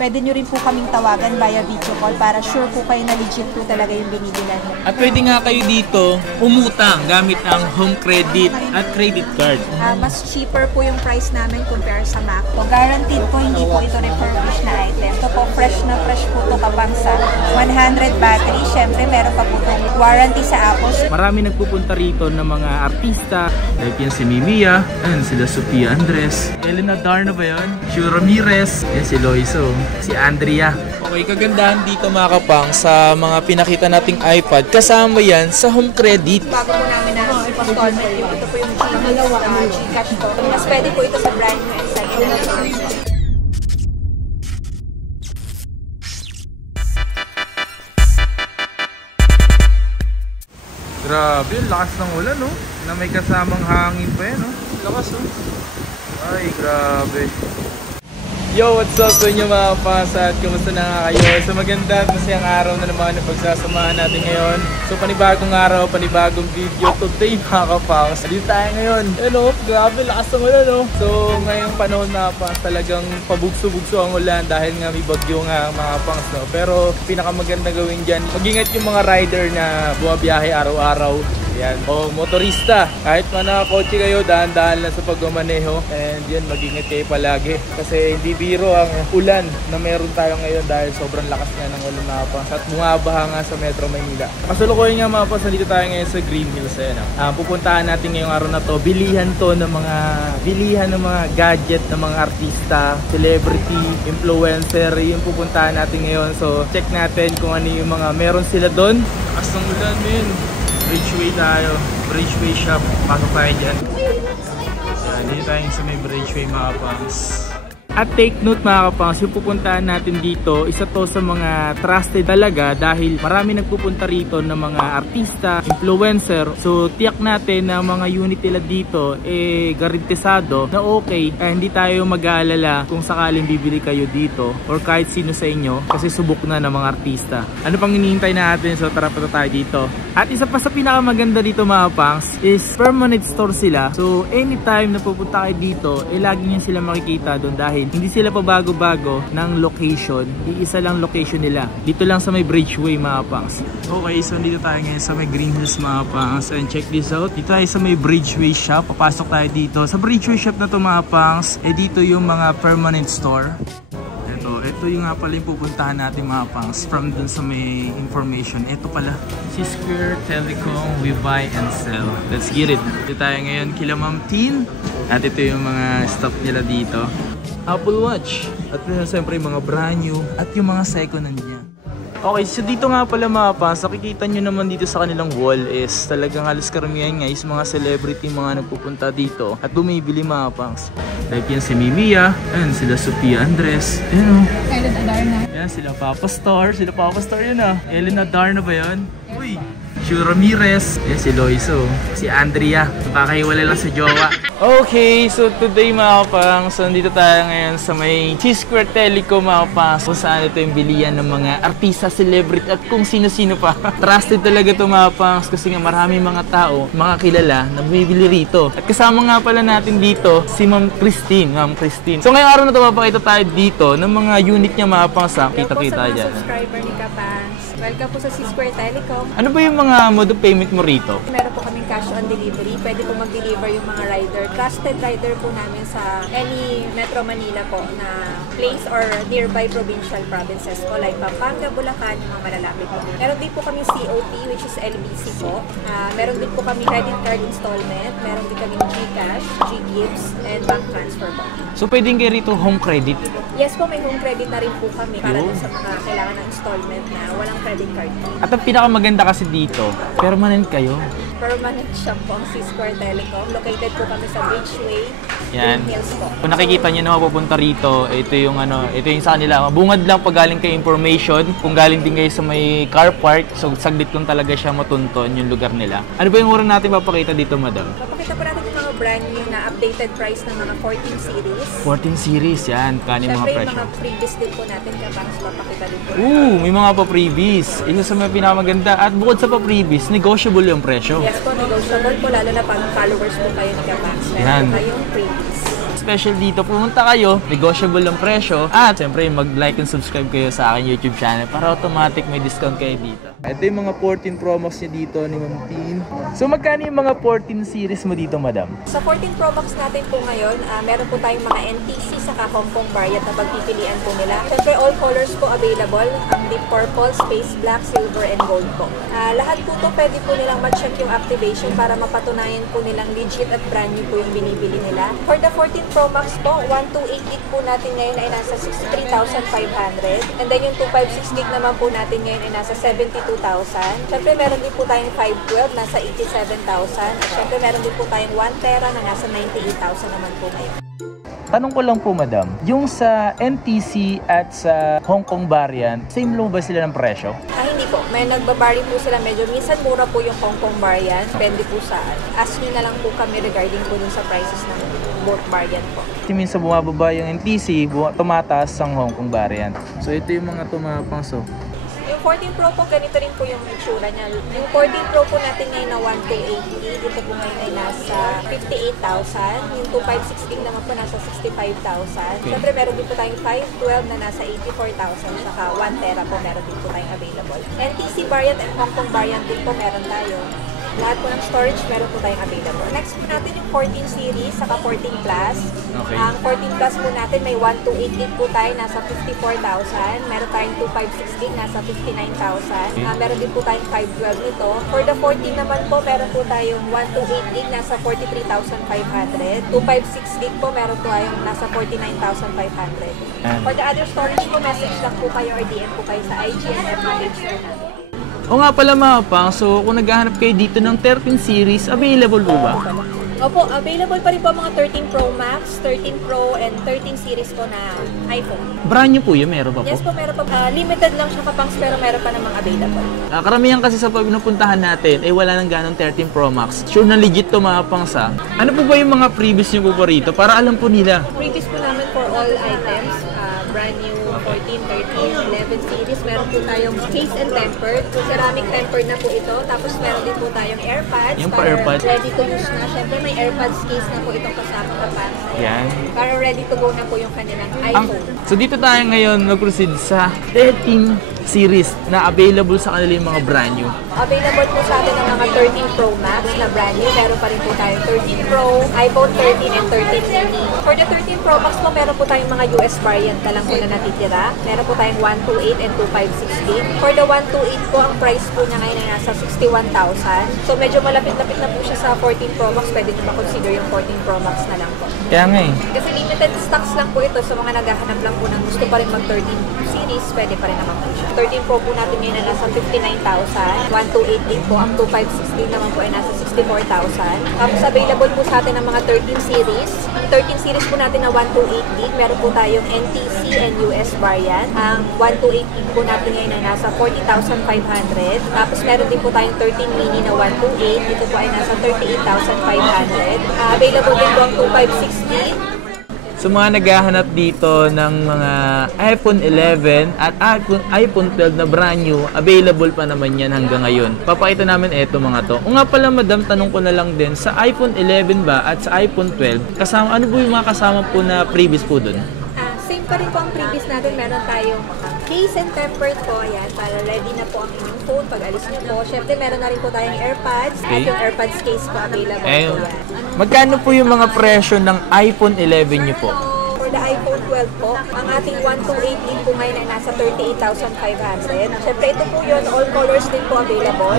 Pwede nyo rin po kaming tawagan via video call para sure po kayo na legit po talaga yung binibilan. At pwede nga kayo dito umutang gamit ang home credit at credit card. Mas cheaper po yung price namin compare sa Macro. Guaranteed po, hindi po ito refurbished na item. Ito po, fresh na fresh po ito kabangsa. 100 battery, syempre meron pa po itong warranty sa Apple. Marami nagpupunta rito ng mga artista. Like yan si Mimia, and sila Sofia Andres, Elena Darno ba yun? Shu Ramirez, yan si Loiso, si Andrea. Okay, kagandahan dito mga kapang sa mga pinakita nating iPad, kasama yan sa home credit. Bago po namin na installment yung ito po yung Gcash po. Mas pwede po ito sa brand new and second hand. Grabe, lakas ng ulan, no? Na may kasamang hangin pa yan, no? Lakas, no? Ay, grabe. Yo, what's up sa inyo mga kapasat? Kumusta na nga kayo? So maganda, masayang araw na naman na pagsasamahan natin ngayon. So panibagong araw, panibagong video today mga kapas. Dito tayo ngayon. Hello, grabe, lakas ng ulan, no? So ngayong panahon na pa, talagang pabugso-bugso ang ulan dahil nga may bagyo nga mga kapas, no? Pero pinakamaganda gawin dyan, mag-ingat yung mga rider na bumabiyahe araw-araw. Yan. O motorista, kahit man nakakotse kayo, dahan-dahan lang sa pagmamaneho. And yan, mag-ingat kayo palagi. Kasi hindi biro ang ulan na meron tayo ngayon dahil sobrang lakas nga ng ulan na pa. At bumabaha nga sa Metro Maynila. Kasalukuyan nga mga pas, nandito tayo ngayon sa Green Hills. Pupuntahan natin ngayong araw na to. Bilihan ng mga gadget ng mga artista, celebrity, influencer. Yung pupuntahan natin ngayon. So check natin kung ano yung mga meron sila doon. Lakas ng ulan, men. Bridgeway tayo, Bridgeway shop, pasok tayo dyan. Dito tayo sa may Bridgeway mga kapangs. At take note mga kapangs, yung pupuntahan natin dito, isa to sa mga trusted talaga dahil marami nagpupunta rito ng mga artista, influencer. So tiyak natin na mga unit nila dito garantisado na okay, hindi tayo mag-aalala kung sakaling bibili kayo dito or kahit sino sa inyo kasi subok na ng mga artista. Ano pang hinihintay natin? So tara pa tayo dito. At isa pa sa pinakamaganda dito mga kapangs is permanent store sila. So anytime na pupunta kayo dito, lagi niyo sila makikita doon dahil hindi sila pa bago-bago ng location. Iisa lang location nila. Dito lang sa may Bridgeway mga pangs. Okay, so dito tayo ngayon sa may Green Hills mga pangs. And check this out. Dito tayo sa may Bridgeway shop. Papasok tayo dito. Sa Bridgeway shop na to mga pangs, dito yung mga permanent store. Ito yung nga pala yung pupuntahan natin mga pangs from dun sa may information. Ito pala, Square Telecom, we buy and sell. Let's get it. Dito tayo ngayon kila Ma'am Tin. At ito yung mga stuff nila dito. Apple Watch. At siyempre yung mga brand new at yung mga second hand niya. Okay, so dito nga pala mga pangs, nakikita nyo naman dito sa kanilang wall is talagang halos karamihan nga is mga celebrity mga nagpupunta dito at bumibili mga pangs. Like yan si Mimia, and sila Sofia Andres, yan o. Elena Darno. Yan sila Papa Star yun ah. Elena Darno ba yun? Uy! Shu Ramirez, yan si Loiso, si Andrea, napakahiwala lang sa jowa. Okay, so today mga kapangs, nandito tayo ngayon sa may Square Telecom mga kapangs, kung saan ito yung bilihan ng mga artista, celebrity at kung sino-sino pa. Trusted talaga ito mga kapangs kasi nga maraming mga tao, mga kilala na bumibili rito. At kasama nga pala natin dito si Ma'am Christine. So ngayong araw na ito, mapakita tayo dito ng mga unit niya mga kapangs. Kita-kita dyan. Subscriber ni Kapangs. Welcome po sa Square Telecom. Ano ba yung mga mode of payment mo rito? Meron po kaming cash on delivery. Pwede po mag-deliver yung mga rider. Trusted rider po namin sa any Metro Manila po na place or nearby provincial provinces po like Pampanga, Bulacan, yung mga malalapit po. Meron din po kami COT which is LBC po. Meron din po kami credit card installment. Meron din kami Gcash, Ggives, and bank transfer po. So pwedeng kayo rito home credit? Yes po, may home credit na rin po kami para sa mga kailangan ng installment na walang credit card. At ang pinakamaganda kasi dito, permanent kayo. Permanent shop po ang Square Telecom. Located po kami sa Bridgeway, Yan. Green Hills po. Kung nakikita nyo na mapupunta rito, ito yung sa kanila. Mabungad lang pag galing kayo information. Kung galing din kayo sa may car park, so saglit lang talaga siya matunton yung lugar nila. Ano ba yung mura natin papakita dito, madam? Papakita po natin yung mga brand new na updated price ng mga 14 series. 14 series, yan. Kani mga Siyempre, presyo. yung mga freebies din po natin kaya para sa papakita din po. May mga pa-freebies. Isa sa mga pinakamaganda. At bukod sa pa-freebies, negotiable yung presyo. Yes po, negotiable po lalo na pag followers po kayo ni Kapangs. Yan. Meron po kayong freebies. special dito, pumunta kayo, negotiable ang presyo, at syempre mag-like and subscribe kayo sa aking YouTube channel para automatic may discount kayo dito. Ito yung mga 14 Pro Max niya dito ni Ma'am Tin. So magkano yung mga 14 series mo dito, madam? Sa 14 Pro Max natin po ngayon, meron po tayong mga NTC saka Hong Kong variant na pagpipilian po nila. Siyempre all colors po available, ang deep purple, space black, silver, and gold po. Lahat po to pwede po nilang ma-check yung activation para mapatunayan po nilang legit at brand new po yung binibili nila. For the 14 Pro Max po, 128 gig po natin ngayon ay nasa 63,500. And then yung 256 gig naman po natin ngayon ay nasa 72,000. Siyempre meron din po tayong 512 nasa 87,000. At siyempre meron din po tayong 1 tera na nasa 98,000 naman po ngayon. Tanong ko lang po, madam, yung sa NTC at sa Hong Kong variant, same lang ba sila ng presyo? Hindi po. May nagbabari po sila. Medyo minsan mura po yung Hong Kong variant. Depende po saan. Ask me na lang po kami regarding po dun sa prices ng both variant po. Kasi minsan bumababa yung NTC, tumataas ang Hong Kong variant. So ito yung mga tumapang. So yung 14 Pro po, ganito rin po yung itsura niya. Yung 14 Pro po natin ngayon na 128 gig, ito po ngayon ay nasa 58,000. Yung 256 gig naman po nasa 65,000. Siyempre meron din po tayong 512 na nasa 84,000. Saka 1 tera po meron din po tayong available. NTC variant and Hong Kong variant din po meron tayo. Lahat po ng storage meron po tayong available. Next po natin yung 14 series saka 14 plus. Okay. Ang 14 plus po natin may 128 gig po tayo nasa 54,000. Meron tayong 256 gig nasa 59,000. Meron din po tayong 512 nito. For the 14 naman po, meron po tayong 128 gig nasa 43,500. 256 gig po, meron po tayong nasa 49,500. For the other storage po, message lang po kayo or DM po kayo sa IG and FB page po natin. o nga pala mga pang, so kung naghahanap kayo dito ng 13 series, available po ba? Opo, available pa rin po mga 13 Pro Max, 13 Pro, and 13 series po na iPhone. Brand new po yun, meron pa po? Yes po, meron pa. Limited lang siya kapangs pero meron pa namang available. Karamihan kasi sa pinupuntahan natin, wala nang ganong 13 Pro Max. Sure na legit to mga pangs ha. Ano po ba yung mga previous nyo po rito? Para alam po nila. Previous po namin for all items, brand new 14, 13, 11 series. Meron po tayong case and tempered. Ceramic tempered na po ito. Tapos meron din po tayong AirPods. Yung para AirPods. ready to use na. Siyempre may AirPods case na po itong kasama ka pa. Yan. Para ready to go na po yung kanilang iPhone. So dito tayo ngayon mag-proceed sa 13 series na available sa kanila yung mga brand new. Available po sa atin ang mga 13 Pro Max na brand new. Meron pa rin po tayong 13 Pro, iPhone 13 and 13 mini. For the 13 Pro Max po, meron po tayong mga US variant na lang po na natitira. Meron po tayong 128 and 256 gig. For the 128 po, ang price po niya ngayon ay nasa 61,000. So medyo malapit-lapit na po siya sa 14 Pro Max. Pwede nyo ma-consider yung 14 Pro Max na lang po. Kaya nga eh. Kasi limited stocks lang po ito. So mga naghahanap lang po ng gusto pa rin mag 13 series, pwede pa rin naman po siya. 13 Pro po natin ngayon na nasa 59,000. 128 gig po. Ang 256 gig naman po ay nasa 64,000. Tapos available po sa atin ang mga 13 series. Ang 13 series po natin na 128 gig, meron po tayong NTC and US variant. Ang 128 gig po natin ngayon ay nasa 40,500. Tapos meron din po tayong 13 mini na 128. Ito po ay nasa 38,500. Available din po ang 256 gig. So mga naghahanap dito ng mga iPhone 11 at iPhone 12 na brand new, available pa naman yan hanggang ngayon. Papakita namin eto mga to. O nga pala madam, tanong ko na lang din, sa iPhone 11 ba at sa iPhone 12, kasama, ano po yung mga kasama po na previous po dun? Same pa rin po ang previous natin. Meron tayong case and tempered po. Ayan, para ready na po ang inyong phone pag alis niyo po. Siyempre, meron na rin po tayong AirPods. At yung AirPods case po available po yan. Magkano po yung mga presyo ng iPhone 11 nyo po? For the iPhone 12 po, ang ating 128 gig po ngayon ay nasa 38,500. Siyempre, ito po yun. All colors din po available.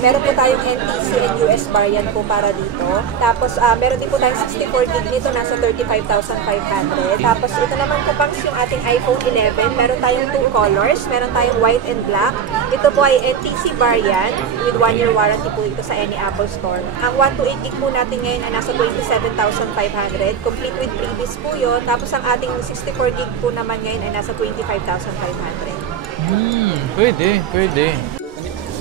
Meron po tayong NTC and US variant po para dito. Tapos, meron din po tayong 64 gig nito, nasa 35,500. Tapos, ito naman po pang yung ating iPhone 11. Meron tayong 2 colors. Meron tayong white and black. Ito po ay NTC variant with 1-year warranty po ito sa any Apple Store. Ang 128 gig po natin ngayon ay nasa 27,500. Complete with previous po yun. Tapos ang ating 64 gig po naman ngayon ay nasa 25,500. Pwede.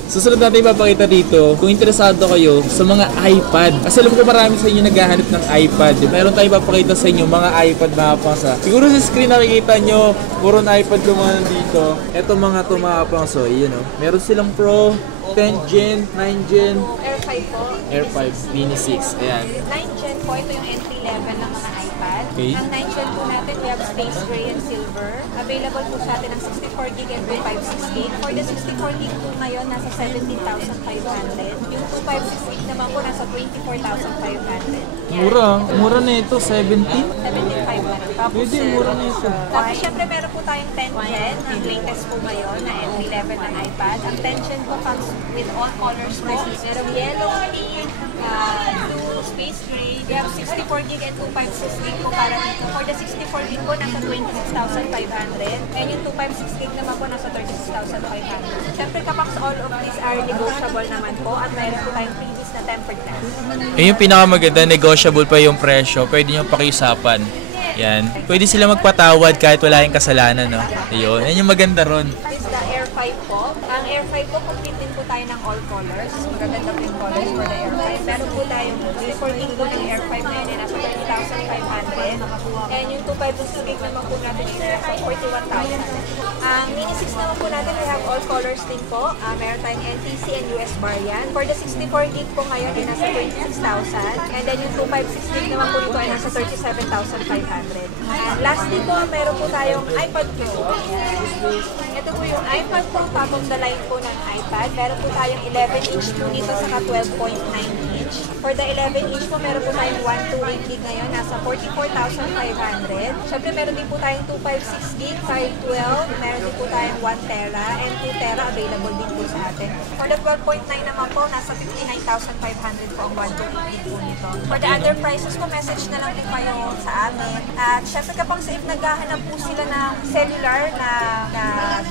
Susunod natin ipapakita dito kung interesado kayo sa mga iPad. Kasi alam ko marami sa inyo naghahanap ng iPad. Meron tayo ipapakita sa inyo mga iPad mga pangsa. Siguro sa screen nakikita nyo, puro na iPad ko mga nandito. Ito mga to mga pangsa, yun o. Meron silang Pro, 10 Gen, 9 Gen. Air 5 po. Air 5, Mini 6, ayan. 9 Gen po, ito yung entry level ng mga iPad. Okay. Ang 9 po natin, we have space gray and silver. Available po sa atin ang 64 gig and 256 gig. For the 64 gig po ngayon, nasa 17,500. Yung 256 gig naman po, nasa 24,500. Mura na ito, 17. 17,500. Tapos, Pwede, mura na ito. Tapos, syempre, meron po tayong 10 Gen. Ang latest po ngayon na N11 ng iPad. Ang 10 Gen po comes with all colors po. Merong yellow, pink, blue, space gray. We have 64 gig and 256 gig po para dito. For the 64 gig po, nasa 26,500. And yung 256 gig naman po, nasa 36,500. Syempre, kapag all of these are negotiable naman po at mayroon po tayong previous na tempered glass. Yung pinakamaganda, negotiable pa yung presyo. Pwede nyo pakiusapan. Yan. Pwede sila magpatawad kahit wala yung kasalanan, no? Ayun. Yan yung maganda ron. Is the Air 5 po. Ang Air 5 po, complete din po tayo ng all colors. Magaganda po yung colors for the Air 5. Meron po tayong 64 gig po ng Air 5 na yun, nasa 30,500. And yung 256 gig naman po natin is nasa 41,000. Ang Mini 6 naman po natin, we have all colors din po. Meron tayong NTC and US variant. For the 64 gig po ngayon, ay nasa 26,000. And then yung 256 gig naman po nito ay nasa 37,500. And lastly po, meron po tayong iPad Pro. Ito po yung iPad Pro, top of the line po ng iPad. Meron po tayong 11-inch po dito saka 12.9-inch. For the 11-inch po, meron po tayong 128 gig ngayon, nasa 44,500. Syempre, meron din po tayong 256 gig, 512, meron din po tayong 1 tera, and 2 tera available din po sa atin. For the 12.9 naman po, nasa 59,500 po ang 128 gig po nito. For the other prices po, message na lang po kayo sa amin. At syempre, kapag if naghahanap po sila ng cellular na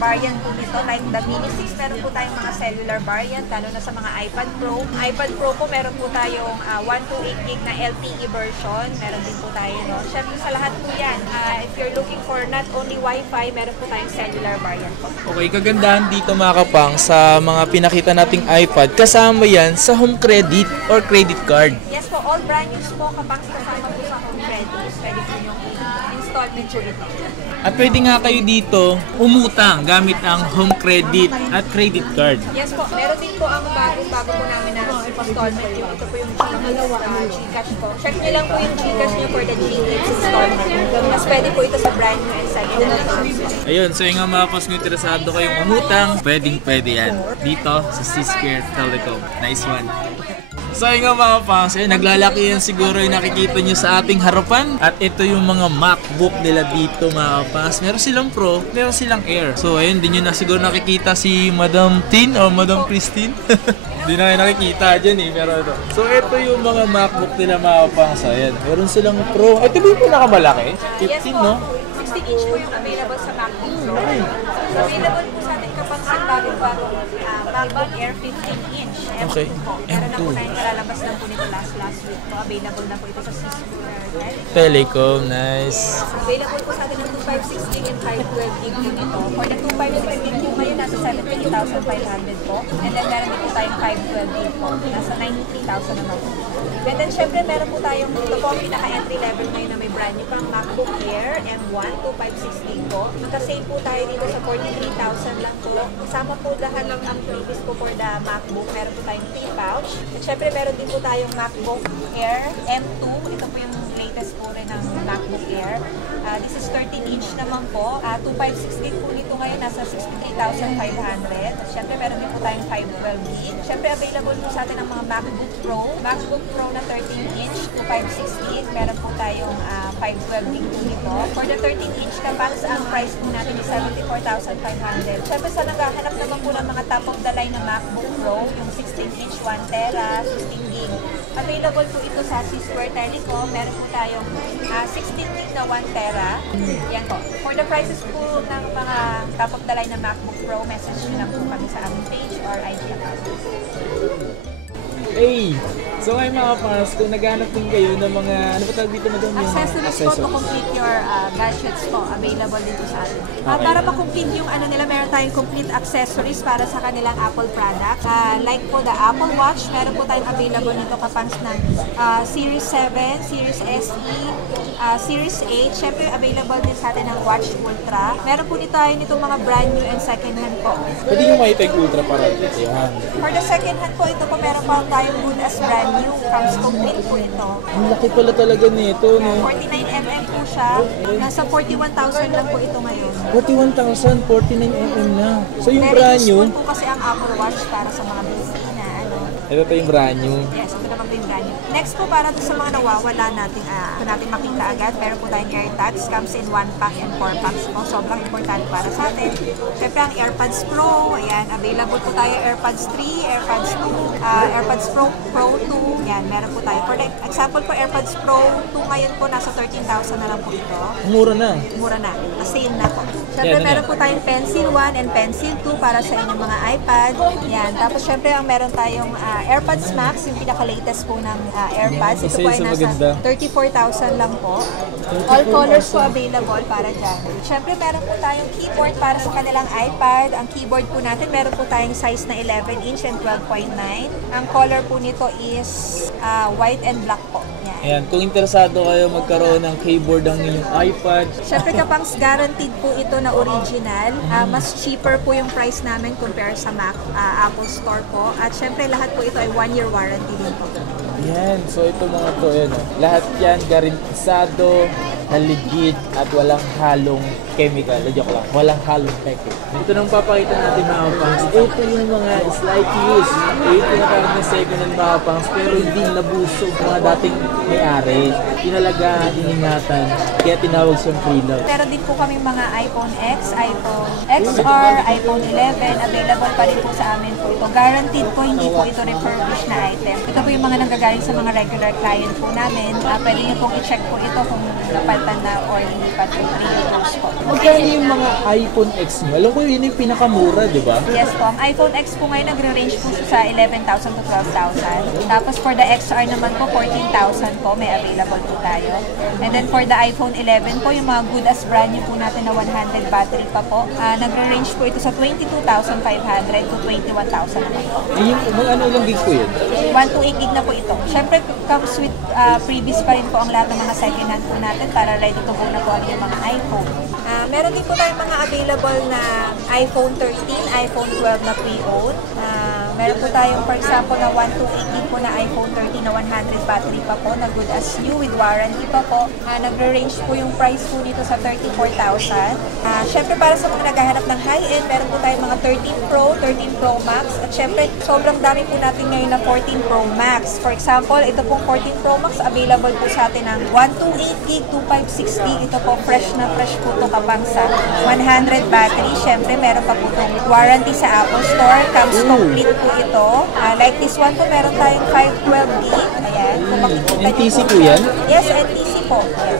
variant po nito, like the Mini 6, meron po tayong mga cellular variant, lalo na sa mga iPad Pro. iPad Pro po, meron po tayong 128 gig na LTE version. Meron din po tayo, no? Syempre, sa lahat po yan, if you're looking for not only Wi-Fi, meron po tayong cellular variant po. Okay, kagandahan dito mga kapang sa mga pinakita nating iPad, kasama yan sa home credit or credit card. Yes po, all brand news po kapag kasama po sa home credit. Pwede po yung installment po ito. At pwede nga kayo dito umutang gamit ang home credit at credit card. Yes po, meron din po ang bago po namin na installment yung ito po yung Gcash po. Check nyo lang po yung Gcash nyo for the Gcash installment. Mas pwede po ito sa brand new and second hand. Ayun, so yung mga pas kung interesado kayong umutang, pwede yan. Dito sa C-Square Telecom. Nice one. So yung mga pangs, naglalaki yan siguro yung nakikita nyo sa ating harapan. At ito yung mga MacBook nila dito mga pangs. Meron silang Pro, meron silang Air. So ayun, din nyo na siguro nakikita si Madam Tin o Madam Christine. Hindi na kayo nakikita dyan pero ito. So ito yung mga MacBook nila mga pangs. Ayan, meron silang Pro. Ito ba yung pinakamalaki? 15, Yes po, no? 16-inch po yung available sa MacBook Pro. Available po sa atin kapag sa bagong MacBook Air 15-inch. Okay. Po. Meron na po tayong kalalabas lang po nito last week po. Available na po ito sa C-Square Telecom, nice. Available po sa atin ng 256 gig and 512 gig po nito. For the 256 gig po ngayon, nasa 70,500 po. And then meron din po tayong 512 gig po. Nasa 93,000 naman po. And then syempre meron po tayong, ito po ang pinaka-entry level ngayon na may brand new pang MacBook Air M1 256 gig po. Magka-save po tayo dito sa 43,000 lang po. Kasama po lahat ng ang previous po for the MacBook. Meron po tayong 3 pouch. At syempre meron din po tayong MacBook Air M2. Ito po yung latest po rin ng MacBook Air. This is 13-inch naman po. 256 gig po nito ngayon, nasa 63,500. Siyempre, meron din po tayong 512 gig. Siyempre, available po sa atin ang mga MacBook Pro. MacBook Pro na 13-inch, 256 gig. Meron po tayong 512 gig po nito. For the 13-inch Capax, ang price po natin is 74,500. Siyempre, sa naghahanap naman po ng mga top of the line na MacBook Pro, yung 16-inch, 1 tera, 16 gig. Available po ito sa C-Square Telecom. Meron po tayong 16 gig na 1 tera. Yan po. For the prices po ng mga top of the line na MacBook Pro, message nyo lang po kami sa aming page or IG account. Hey! So ay mga pars, kung naghanap din kayo ng mga, ano ba tawag dito madam? Accessories po to complete your gadgets po. Available dito sa atin. Para ma-complete yung ano nila, meron tayong complete accessories para sa kanilang Apple product. Like po the Apple Watch, meron po tayong available nito kapans ng Series 7, Series SE, Series 8. Syempre available din sa atin ang Watch Ultra. Meron po dito tayo nitong mga brand new and second hand po. Pwede yung Wi-Fi Ultra para dito yan. For the second hand po, ito po meron po tayong good as brand new. Comes complete po ito. Ang laki pala talaga nito, no? 49mm po siya. Nasa 41,000 lang po ito ngayon. 41,000, 49mm na. So yung Very brand new, useful po kasi ang Apple Watch para sa mga busy na ano. ito pa yung brand new. Yes, ito naman po yung brand new. Next po, para doon sa mga nawawala natin, natin makita agad, meron po tayong AirTags. Comes in 1 pack and 4 packs po. Sobrang importante para sa atin. Siyempre ang AirPods Pro, ayan, available po tayo AirPods 3, AirPods 2, AirPods Pro 2. Yan, meron po tayo. For example po, AirPods Pro 2 ngayon po, nasa 13,000 na lang po ito. Mura na. Mura na. Sale na po. Siyempre, meron po tayong Pencil 1 and Pencil 2 para sa inyong mga iPad. Yan. Tapos, siyempre, ang meron tayong AirPods Max, yung pinaka-latest po ng AirPods. Ito po ay nasa 34,000 lang po. All colors po available para dyan. Siyempre, meron po tayong keyboard para sa kanilang iPad. Ang keyboard po natin, meron po tayong size na 11 inch and 12.9. Ang color po nito is white and black po. Yan. Ayan, kung interesado kayo magkaroon ng keyboard ng inyong iPad, Siyempre, kapag guaranteed po ito na original, mas cheaper po yung price namin compare sa Mac, Apple Store po. At siyempre, lahat po ito ay 1-year warranty din po. yan. So ito mga to, yan, oh. Lahat yan garantisado, na legit at walang halong chemical. Joke lang, walang halong peke. Ito nang papakita natin mga pangs. Ito yung mga slight use. Ito na parang na second hand mga pangs, pero hindi nabusog mga dating may-ari. Inalagaan, iningatan, kaya tinawag siyang preloved. Pero din po kami mga iPhone X, iPhone XR, iPhone 11, available pa rin po sa amin po ito. Guaranteed po, hindi po ito refurbished na item. Ito po yung mga nanggagaling sa mga regular client po namin. Pwede nyo pong i-check po ito kung napaltan na or hindi pa po pre-close po. Magkano yung mga iPhone X nyo? Alam ko yun yung pinakamura, di ba? Yes po. Ang iPhone X po ngayon nagre-range po siya sa 11,000 to 12,000. Tapos for the XR naman po, 14,000 po may available po tayo. And then for the iPhone 11 po, yung mga good as brand new po natin na 100 battery pa po, nagre-range po ito sa 22,500 to 21,000 naman po. Yung ano lang gig po yun? 128 gig na po ito. Siyempre, comes with previous pa rin po ang lahat ng mga second hand po natin para ready to go na po ang yung mga iPhone. Meron din po tayong mga available na iPhone 13, iPhone 12 na pre-owned. Meron po tayong, for example, na 128 gig po na iPhone 13 na 100 battery pa po, na good as new with warranty pa po. Nagre-range po yung price po nito sa 34,000. Syempre, para sa mga naghahanap ng high-end, meron po tayong mga 13 Pro, 13 Pro Max, at syempre, sobrang dami po natin ngayon na 14 Pro Max. For example, ito pong 14 Pro Max, available po sa atin ng 128 gig, 2560. Ito po, fresh na fresh po ito kapag sa 100 battery. Syempre, meron pa po itong warranty sa Apple Store. Comes complete po ito. Like this one po, meron tayong 512 gig. Ayan. Kung makikita niyo NTC po. po yan? Yes, NTC po.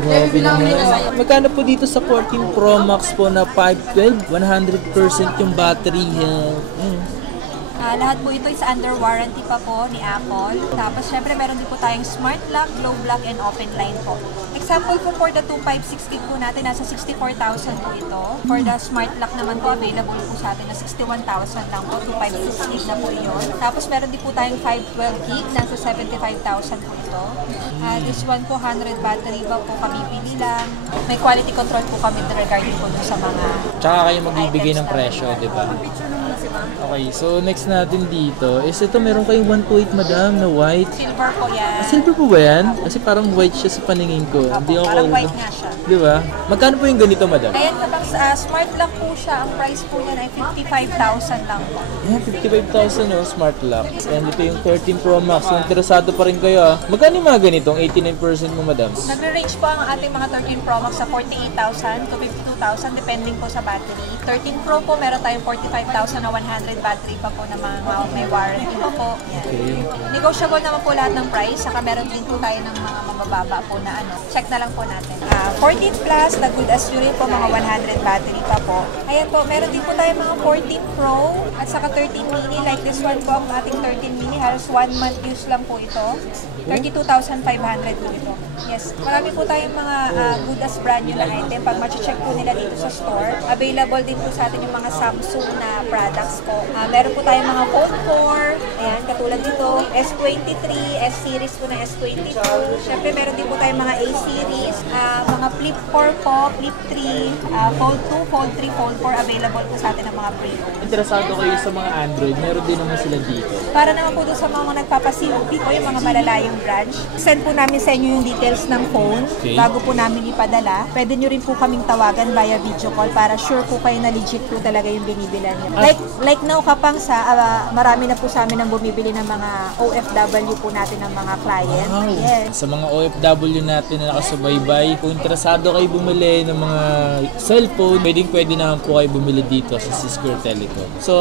Grabe naman. Magkano po dito sa 14 Pro Max po na 512? 100% yung battery. Lahat po ito is under warranty pa po ni Apple. Tapos, syempre, meron din po tayong smart lock, glow lock, and open line po. Example po for the 256 gig po natin, nasa 64,000 po ito. For the smart lock naman po, available po sa atin na 61,000 lang po. 256 gig na po yun. Tapos, meron din po tayong 512 gig, nasa 75,000 po ito. This one po, 100 battery pa po, kabibili lang. May quality control po kami regarding po dun sa mga Tsaka kayo magbibigay ng presyo, di ba? Okay, so next natin dito is ito, meron kayong 128 madam na white. silver po yan. Silver po ba yan? Kasi parang white siya sa paningin ko. Hindi ako Parang white nga siya. Di ba? Magkano po yung ganito madam? Ayan, kapag smart lock po siya, ang price po niya ay 55,000 lang po. Ayan, 55,000 yung smart lock. And ito yung 13 Pro Max. Kung interesado pa rin kayo, magkano yung mga ganitong 89% mo madam? Nagre-range po ang ating mga 13 Pro Max sa 48,000 to 52,000 depending po sa battery. 13 Pro po, meron tayong 45,000 na 100 battery pa po na may warranty pa po. Yan. Okay. Negotiable naman po lahat ng price, saka meron din po tayo ng mga mabababa po na ano. Check na lang po natin. 14 Plus, na good as new rin po, mga 100 battery pa po. Ayan po, meron din po tayo mga 14 Pro at saka 13 mini. Like this one po, ang ating 13 mini, halos 1 month use lang po ito. 32,500 po ito. Yes, marami po tayong mga good as brand new na item. Pag ma-check po nila dito sa store, available din po sa atin yung mga Samsung na products po. po. Meron po tayong mga Fold 4, ayan, katulad nito, S23, S-series po na S22. Siyempre, meron din po tayong mga A-series, mga Flip 4 po, Flip 3, Fold 2, Fold 3, Fold 4, available po sa atin ng mga pre-owned. Interesado kayo sa mga Android, meron din naman sila dito. Para naman po doon sa mga nagpapa-COD po, yung mga malalayong branch, send po namin sa inyo yung details ng phone bago po namin ipadala. Pwede nyo rin po kaming tawagan via video call para sure po kayo na legit po talaga yung binibilan nyo. Like now, Kapang, marami na po sa amin ang bumibili ng mga OFW po natin ng mga client. Wow. Yes. Sa mga OFW natin na nakasubaybay, kung interesado kayo bumili ng mga cellphone, pwede naman po kayo bumili dito sa Cisco Telecom. So,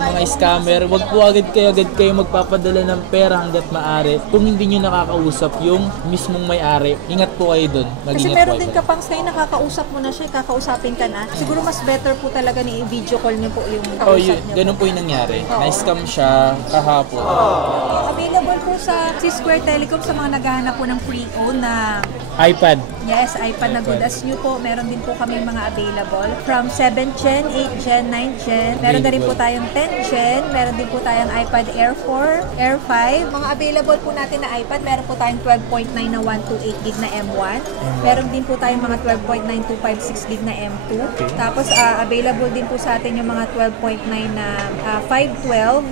mga scammer, wag po agad kayo magpapadala ng pera hanggat maaari. Kung hindi nyo nakakausap yung mismong may-ari, ingat po kayo dun. Kasi meron din Kapang ngayon nakakausap mo na siya, kakausapin ka na. Siguro mas better po talaga ni video call niyo po yung kausap niyo. Ganun po yung nangyari. Na-scam siya kahapon. Available po sa Square Telecom sa mga naghahanap po ng pre-owned na iPad. Yes, iPad na good as new po. Meron din po kami mga available. From 7th Gen, 8th Gen, 9th Gen. Meron na rin po tayong 10th Gen. Meron din po tayong iPad Air 4, Air 5. Mga available po natin na iPad, meron po tayong 12.9 na 128 gig na M1. Meron din po tayong mga 12.9 256 gig na M2. Tapos available din po sa atin yung mga 12.9 na 512.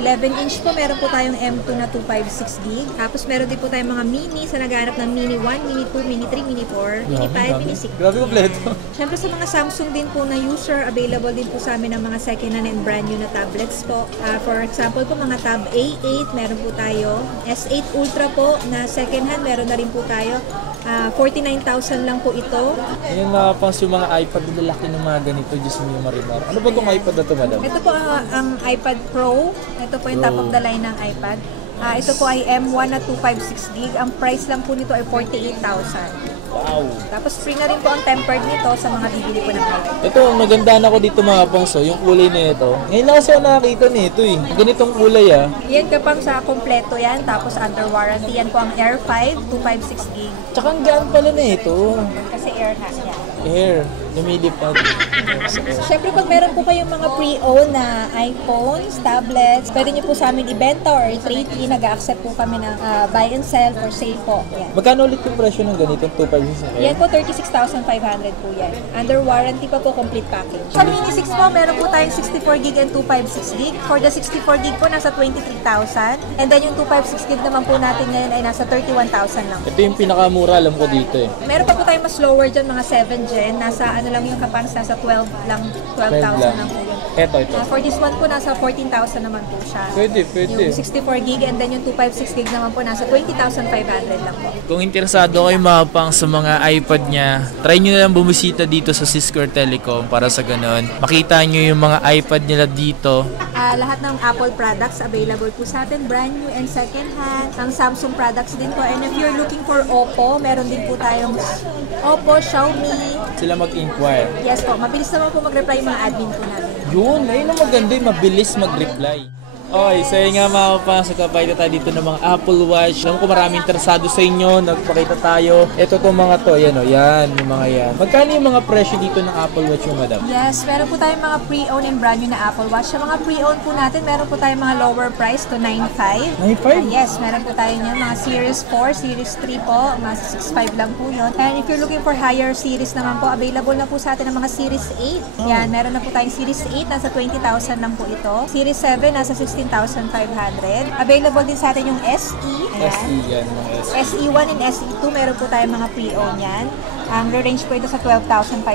11-inch po, meron po tayong M2 na 256 gig. Tapos meron din po tayong mga mini sa naghahanap ng Mini 1, Mini 2, Mini 3, Mini 4, Mini 5, Mini 6. Grabe kompleto. Siyempre sa mga Samsung din po na user, available din po sa amin ng mga second-hand and brand new na tablets po. For example po, mga Tab A8, meron po tayo. S8 Ultra po na second-hand, meron na rin po tayo. 49,000 lang po ito. Ayun mga pangs yung mga iPad, lalaki ng mga ganito, Diyos mo yung marimar. Ano ba itong iPad na ito, madam? Ito po ang iPad Pro. Ito po yung top of the line ng iPad. Ito po ay M1 na 256 gig. Ang price lang po nito ay 48,000. Wow! Tapos free na rin po ang tempered nito sa mga bibili po ng iPad. Ito, maganda na ako dito mga pangso, yung kulay na ito. Ngayon lang kasi ako nakakita nito eh. Ganitong kulay ah. Yan Kapang sa kompleto yan. Tapos under warranty. Yan po ang Air 5, 256 gig. Tsaka ang gaan pala na ito. Kasi Air na yan. Air, lumilipad. Siyempre pag meron po kayong mga pre-owned na iPhones, tablets, pwede nyo po sa amin ibenta or i-trade in. Nag-accept po kami ng buy and sell for sale po. Yan. Magkano ulit yung presyo ng ganitong 256? Yan po, 36,500 po yan. Under warranty pa po, complete package. Sa Mini 6 po, meron po tayong 64 gig and 256 gig. For the 64 gig po, nasa 23,000. And then yung 256 gig naman po natin ngayon ay nasa 31,000 lang. Ito yung pinakamura, alam ko dito eh. Meron pa po tayong mas lower dyan, mga 7 gen. Nasa ano lang yung Kapangs, nasa 12 lang. 12,000 lang po yun. Ito. For this one po, nasa 14,000 naman po siya. Pwede. Yung 64 gig and then yung 256 gig naman po, nasa 20,500 lang po. Kung interesado kayo mga pang sa mga iPad niya, try nyo na lang bumisita dito sa Cisco Telecom para sa ganon. Makita nyo yung mga iPad nila dito. Lahat ng Apple products available po sa atin, brand new and second hand. Ang Samsung products din po. And if you're looking for Oppo, meron din po tayong Oppo, Xiaomi. Sila mag-inquire. Yes po, mabilis naman po mag-reply yung mga admin po namin. Yun, ayun ang maganda, mabilis mag-reply. Okay, so yun nga mga kapasok, kapakita tayo dito ng mga Apple Watch. Alam ko maraming interesado sa inyo, nagpakita tayo. Ito to mga to, yan o, yan, yung mga yan. Magkano yung mga presyo dito ng Apple Watch yung madam? Yes, meron po tayong mga pre-owned and brand new na Apple Watch. Sa mga pre-owned po natin, meron po tayong mga lower price to 9.5. 9.5? Yes, meron po tayo niyan, mga Series 4, Series 3 po, mga 6.5 lang po yun. And if you're looking for higher series naman po, available na po sa atin ang mga Series 8. Yan, meron na po tayong Series 8, nasa 20,000 lang po ito. Series 7, nasa 16,500. Available din sa atin yung SE. Ayan. SE yan, mga SE. SE1 and SE2, meron po tayong mga pre-owned yan. Ang range po ito sa 12,500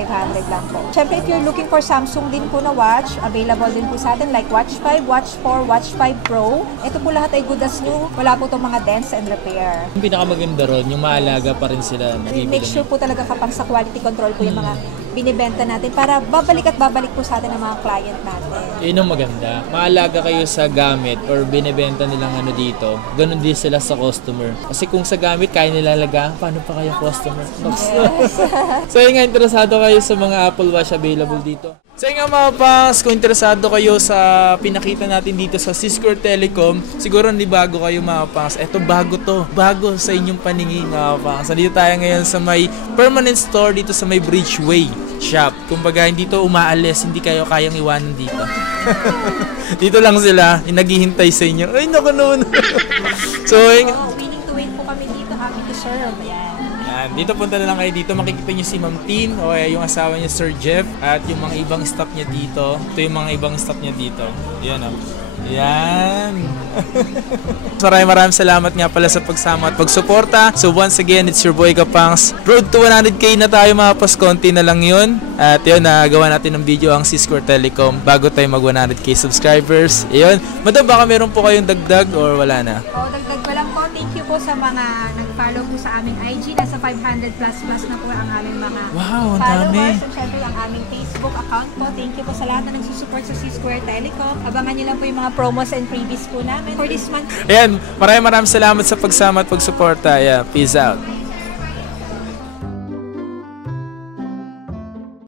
lang po. Siyempre, if you're looking for Samsung din po na watch, available din po sa atin like Watch 5, Watch 4, Watch 5 Pro. Ito po lahat ay good as new. Wala po itong mga dents and repair. Yung pinakamaganda ron, yung maalaga pa rin sila. Make sure po talaga kapag sa quality control po yung mga binibenta natin para babalik at babalik po sa atin ang mga client natin. Yun ang maganda. Maalaga kayo sa gamit or binibenta nilang ano dito. Ganon din sila sa customer. Kasi kung sa gamit, kaya nila alagaan, paano pa kaya customer? Yes. So yun nga, interesado kayo sa mga Apple Watch available dito. So yun nga mga pangs, kung interesado kayo sa pinakita natin dito sa Cisco Telecom, siguro hindi bago kayo mga pangs. Eto bago to, bago sa inyong paningin mga pangs. Dito tayo ngayon sa may permanent store dito sa may Bridgeway shop. Kumbaga hindi to umaalis, hindi kayo kayang iwanan dito. Dito lang sila, naghihintay sa inyo. Ay naku naman. So willing to wait po kami dito, happy to serve. Ayan. Dito punta na lang kayo dito, makikita nyo si Ma'am Tin o yung asawa niya Sir Jeff at yung mga ibang staff niya dito. Ito yung mga ibang staff niya dito. Yan o. Yan. Maraming salamat nga pala sa pagsama at pagsuporta. So once again, it's your boy Kapangs. Road to 100k na tayo mga pas, konti na lang yun. At yun, nagawa natin ng video ang Cisco Telecom bago tayo mag 100k subscribers. Ayun. Madam, baka meron po kayong dagdag or wala na? Dagdag ko lang po. Thank you po sa mga nag-follow po sa aming IG. Nasa 500 plus na po ang aming mga wow, ang followers. dami. So, syempre, ang aming Facebook account po. Thank you po sa lahat na nagsusupport sa Cisco Telecom. Abangan nyo lang po yung mga promos and freebies po namin for this month. Ayan, maraming salamat sa pagsama at pagsuporta. Yeah, peace out.